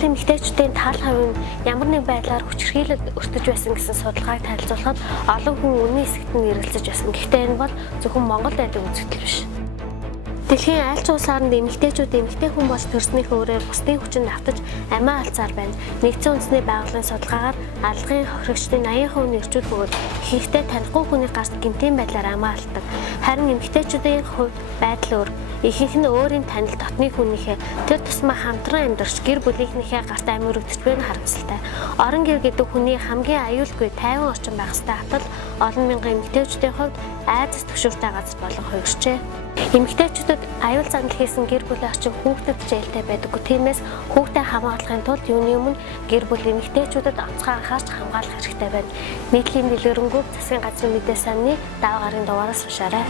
Монголын эмэгтэйчүүдийн тал хувь нь ямар нэг байдлаар хүчирхийлэл өртөж байсан гэсэн судалгааг танилцуулахад олон хүн үнэн хэсэгт нь эргэлзэж байсан. Гэхдээ энэ бол зөвхөн Монгол байдаг үзэгдэл биш. Дэлхийн аль ч улсаар эмэгтэйчүүд эмэгтэй хүн болж төрснийхөө өөрөөр бусдын хүчинд автаж амиа алдсаар байна. Нэгдсэн үндэсний байгууллагын судалгаагаар алгын хохирогчдын 80% нь эрчүүд бөгөөд ихэнхдээ танихгүй хүний гарт гэмтийн байдлаар амиа алддаг. Харин эмэгтэйчүүдийн хувьд байдал өөр. Ихэнх нь өөрийн танил дотны хүнийхээ тэр тусмаа хамтран амьдарч гэр бүлийнхнийхээ гарт амиа өргөдөж байгааг харамсалтай. Орон гэр гэдэг хүний хамгийн аюулгүй тайван орчин байх ёстой атал олон мянган эмэгтэйчүүдийн хувьд айдас төвшөртэй газар болон хувирчээ. Эмэгтэйчүүдэд аюул занал хийсэн гэр бүлийн орчин хүүхдэд зээлтэй байдаггүй. Тиймээс хүүхдэд хамгаалахын тулд юуны өмнө гэр бүл эмэгтэйчүүдэд онцгой анхаарч хамгаалах хэрэгтэй байна. Нийтлийн дэлгэрэнгүй засгийн газрын мэдээ санны даваа гарын дугаараас уншаарай.